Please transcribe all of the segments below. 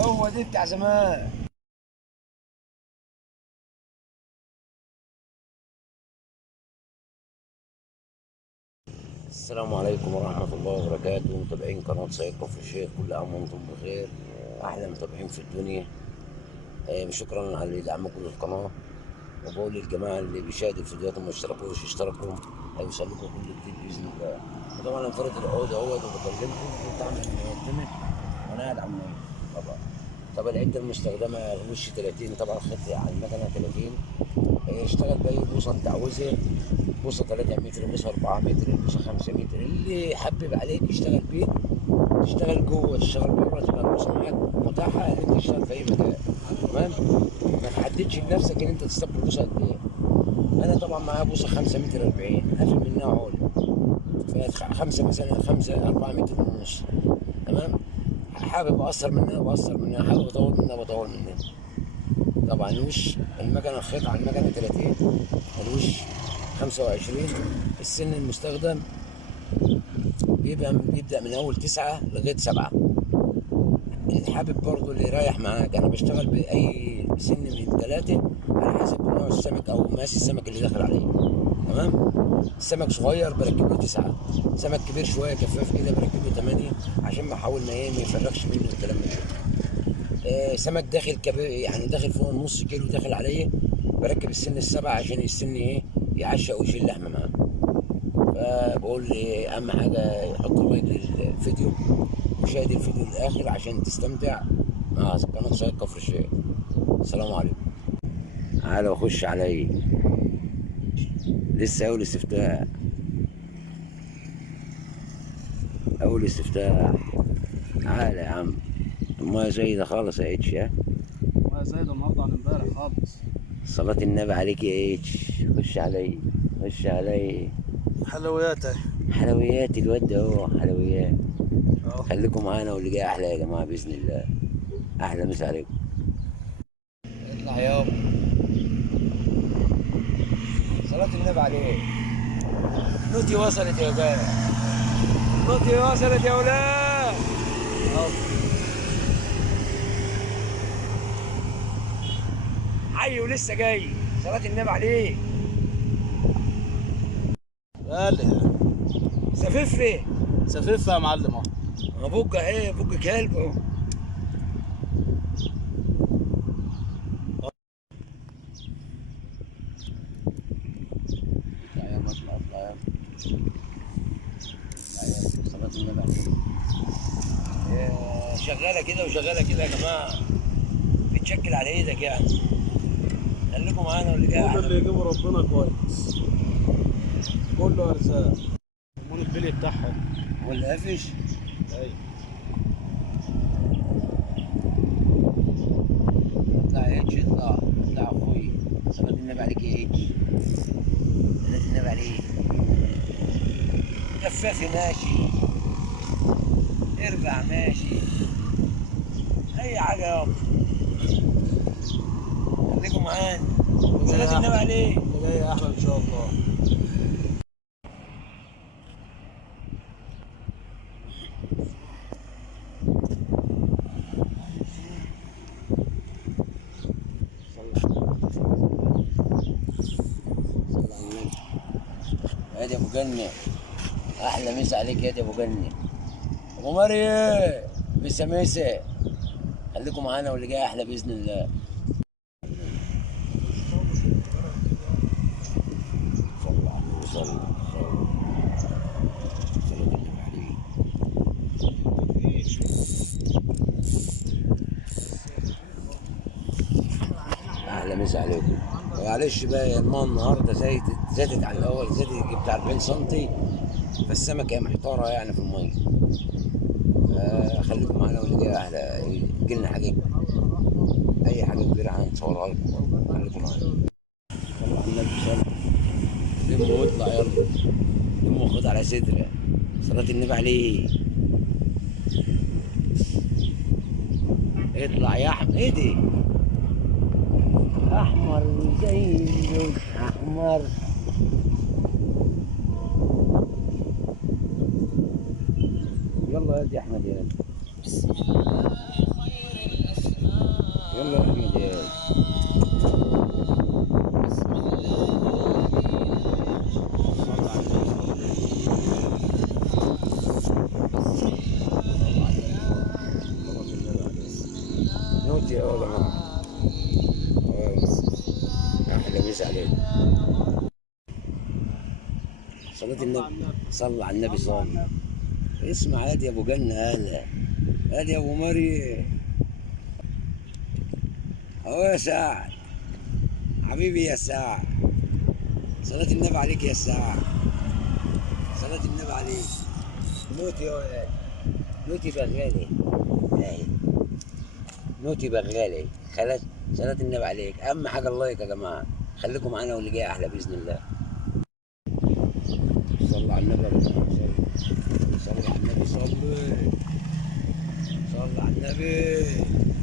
هو دي بتاع زمان. السلام عليكم ورحمة الله وبركاته، متابعين قناة سيد كفر الشيخ، كل عام وانتم بخير. أحلى متابعين في الدنيا. شكرا على اللي دعمكم للقناة. وبقول للجماعة اللي بيشاهدوا الفيديوهات وما اشتركوش يشتركوا، هيوصل لكم كل جديد بإذن الله. وطبعا أنا فرقة العود أهوت وبكلمكم، كنت أعمل مقدمة وأنا قاعد على المية. طبعا العدة المستخدمة وش 30، طبعا خدت على المكنة 30. اشتغل بأي بوصة أنت عاوزها، بوصة 3 متر، بوصة 4 متر، بوصة 5 متر، اللي يحبب عليك يشتغل بيه. تشتغل جوه، تشتغل بره، تبقى البوصة معاك متاحة إن أنت تشتغل في أي مكان. تمام؟ ما تحددش لنفسك إن أنت تستقبل بوصة قد إيه. أنا طبعا معايا بوصة 5 متر 40، قافل منها عقلة. خمسة مثلا، 5 4 متر ونص. تمام؟ حابب أقصر منها بقصر منها، حابب أطول منها بطول منها. طبعا الوش المكنة الخيط على المكنة 30، الوش 25. السن المستخدم بيبدأ من أول 9 لغاية 7. اللي حابب برضه اللي يريح معاك، أنا بشتغل بأي سن من 3 على حسب نوع السمك أو مقاس السمك اللي داخل عليه. تمام؟ السمك صغير بركب له 9، سمك كبير شوية كفاف كده بركب له 8، عشان ما أحاول ما يفرقش منه الكلام من ده. سمك داخل كبير، يعني داخل فوق النص كيلو داخل عليه، بركب السن السبعة عشان السن ايه يعشق ويشيل لحمة معاه. فبقول لي اهم حاجة يحط لايك للفيديو وشاهد الفيديو للاخر عشان تستمتع مع قناة سيد كفر الشيخ. السلام عليكم. تعالى وخش علي، لسه اول استفتاح، اول استفتاح. تعالى يا عم، المايه زايدة خالص يا اتش. ها، ما زايد النهارده عن امبارح خالص. صلاة النبي عليك يا اتش. خش علي، خش علي. حلويات اهي. حلويات الواد ده، هو حلويات. اهو. خليكم معانا واللي جاي احلى يا جماعه باذن الله. احلى مسا عليكم. اطلع يابا، صلاة النبي عليه. نوتي وصلت يا ولاد، نوتي وصلت يا ولاد. اهو. حي ولسه جاي، صلاة النبي عليه. غالي. سففه. سفيفة يا معلم اهو. ابوك ايه، ابوك كلب اهو. اطلع يابا، اطلع اطلع يابا، اطلع يابا. صلاة النبي عليه. شغالة كده وشغالة كده يا جماعة، بتشكل على ايدك يعني. خليكم معانا واللي جاي كل احلى. اللي يجيبه ربنا كويس، كله ارزاق. المون البلي بتاعهم. والقافش. ايوه. اطلع يا اتش، اطلع اطلع يا اخوي. صلاة النبي عليك يا اتش، صلاة النبي عليك. كفافي ماشي، اربع ماشي، اي حاجة يابا. خليكم معانا، اللي جاي صلاة النبي احلى، عليك. اللي جاي احلى ان شاء الله. صلى صلى على النبي. يا دي ابو جنة، احلى مسا عليك يا دي ابو جنة. ابو مريم، مسا مسا. خليكم معانا واللي جاي احلى باذن الله. صلى على النبي، صلى صلاة النبي عليك. اهلا مسا عليكم. معلش بقى يا الماء النهارده زادت عن الاول، زادت بتاع 40 سم، فالسمكه هي محتاره يعني في الميه. خليكم معانا واللي جاي احلى. يجي لنا حاجه، اي حاجه كبيره هنصورها لكم. خليكم معانا. صلى على النبي، صلى. لم واطلع يلا، لم وخد على صدرك. صلاة النبي عليه. اطلع يا احمد، ايه دي؟ احمر زي اللون احمر. يلا يا دي احمد يا. بسم الله خير يلا يا احمد يا نوتي يا جماعه. احلى مسا عليك. صلاة النبي، صلى على النبي صلى. اسمع هادي يا ابو جنة، هلا هادي يا ابو مريم. اهو يا سعد حبيبي يا سعد. صلاة النبي عليك يا سعد، صلاة النبي عليك. نوتي يا ولاد، نوتي بغالي اهي، نوتي بغالي. خلاص صلاة النبي عليك. اهم حاجة اللايك يا جماعة، خليكم معانا واللي جاي احلى باذن الله. صلى على النبي يا جماعة، صلى على النبي، صلى على النبي.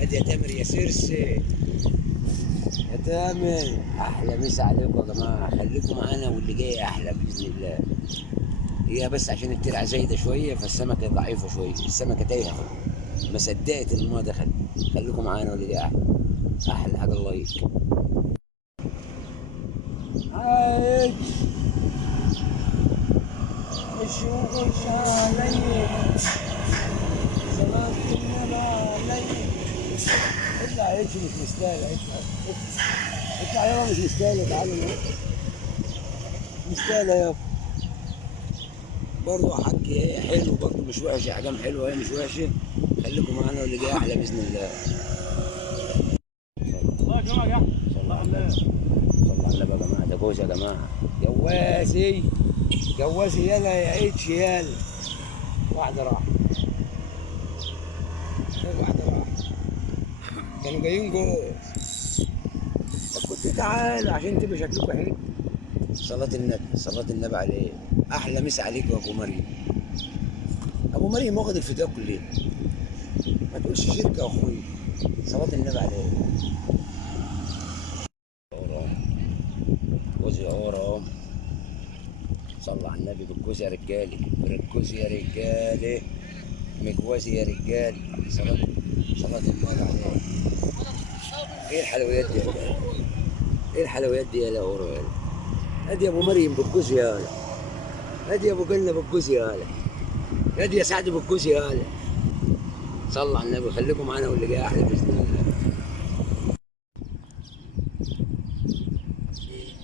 هادي يا تامر يا سرسي، يا تامر احلى مسا عليكم يا جماعه. خليكم معانا واللي جاي احلى باذن الله. هي بس عشان الترعه زايده شويه فالسمكه ضعيفه شويه، السمكه تايهه ما صدقت الماء دخل. خليكم معانا واللي جاي احلى. احلى حاجه اللايك. عايش الشوق علي، صلاة النبي علي. اطلع يا مش مستاهله، اطلع يابا مش مستاهله. تعالوا مش مستاهله يابا. برضه حكي حلو برضه مش وحش، احجام حلوه هي مش وحشه. خليكم معانا واللي جاي احلى باذن الله. الله يكرمك يا احمد. صلى على النبي، صلى على النبي يا جماعه. ده جوز يا جماعه، جوازي جوازي يلا يا عيش يلا. واحده راحت، واحده راحت، كانوا جايين جوز. طب كنت تعال عشان تبقى شكلكم حلو. صلاة النبي، صلاة النبي عليه. أحلى مسا عليك يا أبو مريم. أبو مريم واخد الفداء كليه، ما تقولش شركة يا أخوي. صلاة النبي عليه. أورام جوزي أورام. صلى على النبي. بالجوز يا رجالي، بالجوز يا رجالي، مجوزي يا رجالي. صلاة النبي عليه. إيه الحلويات دي يا جماعة؟ إيه الحلويات دي يا أورام؟ ادي يا ابو مريم بالجوز يا هلا، ادي يا ابو جنة بالجوز يا هلا، ادي يا سعد بالجوز يا هلا. صلى على النبي. خليكم معانا واللي جاي احلى باذن الله.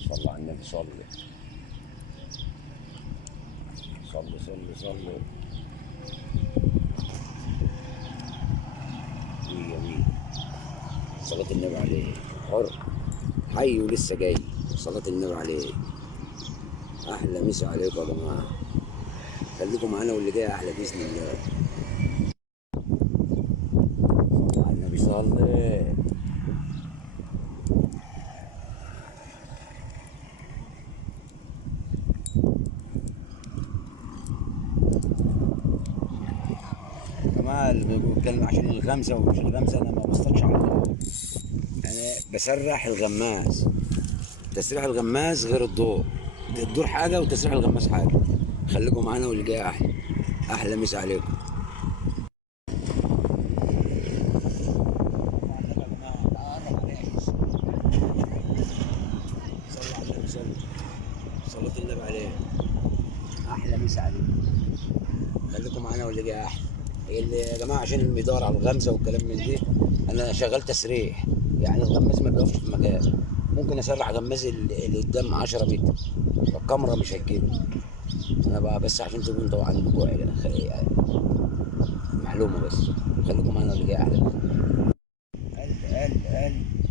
صلى على النبي، صلي صلي صلي صلي. جميل. صلاة النبي عليه. حر حي ولسه جاي. صلاة النبي عليه. احلى مسا عليكم يا جماعه. خليكم معانا واللي جاي احلى باذن الله. صلى على النبي، صلي. جماعه اللي بيتكلم عشان الغمزه ومش الغمزه، انا ما بصطادش على طول، انا بسرح الغماز. تسريح الغماز غير الدور، الدور حاجه وتسريح الغماز حاجه. خليكم معانا واللي جاي احلى. احلى مسا عليكم. صلى على النبي، صلى صلاة النبي عليه. احلى مسا عليكم. خليكم معانا واللي جاي احلى. اللي يا جماعه عشان المدار على الغمزه والكلام من دي، انا شغال تسريح، يعني الغماز ما بيقفش في مكان. ممكن اسرح غماز اللي قدام 10 متر، الكاميرا مش هتجيبه. انا بقى بس عشان تبقوا انتوا عندكم معلومه بس. خليكم معانا اللي جاي احلى.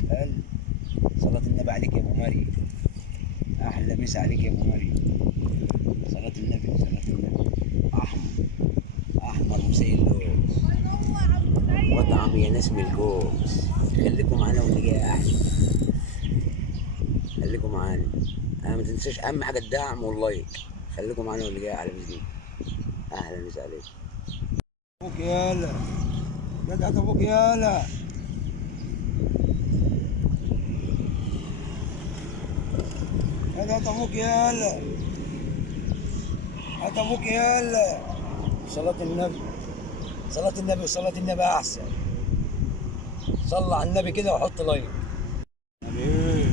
قلب صلاة النبي عليك يا ابو مريم. احلى مسا عليك يا ابو مريم. صلاة النبي، صلاة النبي. احمر احمر وسيل لوز، وطعم يا ناس من الجوز. خليكم معانا واللي جاي احلى. خليكم معانا. انا ما تنساش اهم حاجه الدعم واللايك. خليكم معانا واللي جاي احلى باذن الله. اهلا مسا عليك. ابوك يالا، جدعك ابوك يالا. هات ابوك يالا، هات ابوك يالا. صلاة النبي، صلاة النبي، صلاة النبي احسن. صلى على النبي كده وحط لايك. حبيبي.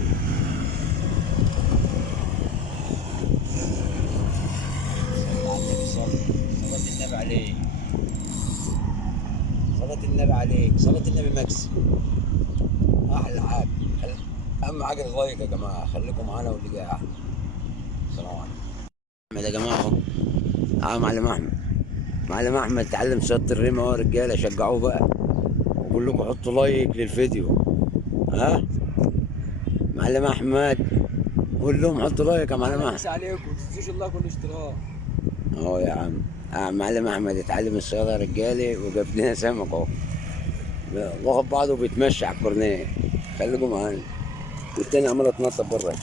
صلى على النبي، صلاة النبي عليك، صلاة النبي عليك، صلاة النبي مكسب. احلى حاجة، اهم حاجة اللايك يا جماعة، خليكم معانا واللي جاي احلى. السلام عليكم. احمد يا جماعة اهو، معلم احمد، معلم احمد اتعلم صيادة الرمى اهو يا رجالة، شجعوه بقى وكلكم حطوا لايك للفيديو. ها معلم احمد، قول لهم حطوا لايك يا معلم اهلا احمد. مسا عليكم، ما تنسوش اللايك والاشتراك. اهو يا عم، معلم احمد اتعلم الصيادة يا رجالي وجاب لنا سمك اهو، واخد بعضه وبيتمشى على الكورنيه. خليكم معانا، والتاني عمال اتنطط بره.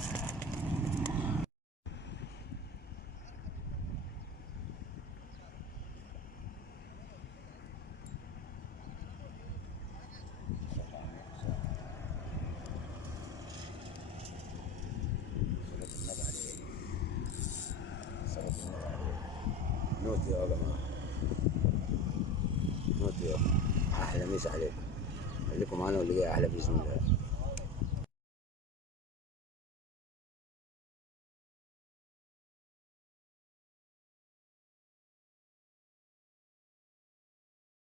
نوتي يا جماعه، نوتي يا احلى مسا عليكم، خليكم معانا واللي جاي احلى باذن الله.